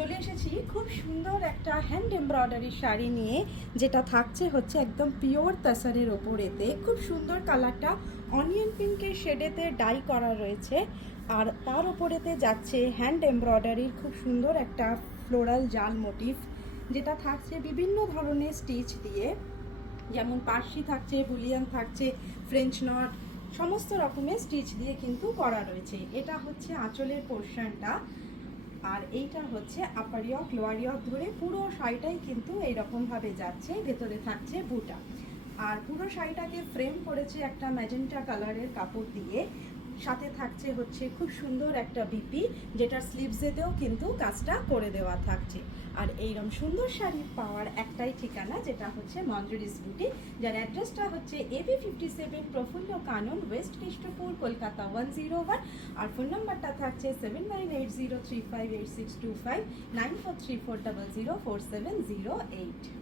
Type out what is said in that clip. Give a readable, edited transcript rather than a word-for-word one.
চলে এসেছি খুব সুন্দর একটা হ্যান্ড এমব্রয়ডারি শাড়ি নিয়ে, যেটা থাকছে হচ্ছে একদম পিওর তাসারের ওপরেতে। খুব সুন্দর কালারটা অনিয়ন পিঙ্কের শেডেতে ডাই করা রয়েছে, আর তার ওপরেতে যাচ্ছে হ্যান্ড এমব্রয়ডারির খুব সুন্দর একটা ফ্লোরাল জাল মোটিভ, যেটা থাকছে বিভিন্ন ধরনের স্টিচ দিয়ে, যেমন পার্সি থাকছে, বুলিয়ান থাকছে, ফ্রেঞ্চ নট, সমস্ত রকমের স্টিচ দিয়ে কিন্তু করা রয়েছে। এটা হচ্ছে আঁচলের পোর্শনটা, আর এইটা হচ্ছে আপার ইয়ক লোয়ার ইয়ক ধরে পুরো শাড়িটাই কিন্তু এইরকমভাবে যাচ্ছে। ভেতরে থাকছে বুটা, আর পুরো শাড়িটাকে ফ্রেম করেছে একটা ম্যাজেন্টা কালারের কাপড় দিয়ে। সাথে থাকছে হচ্ছে খুব সুন্দর একটা বিপি, যেটার স্লিভসেতেও কিন্তু কাজটা করে দেওয়া থাকছে। আর এইরকম সুন্দর শাড়ি পাওয়ার একটাই ঠিকানা, যেটা হচ্ছে মঞ্জুরিস বুটি, যার অ্যাড্রেসটা হচ্ছে AB57 প্রফুল্ল কানন, ওয়েস্ট কৃষ্ণপুর, কলকাতা 101। আর ফোন নাম্বারটা থাকছে 7980358625, 9434004708।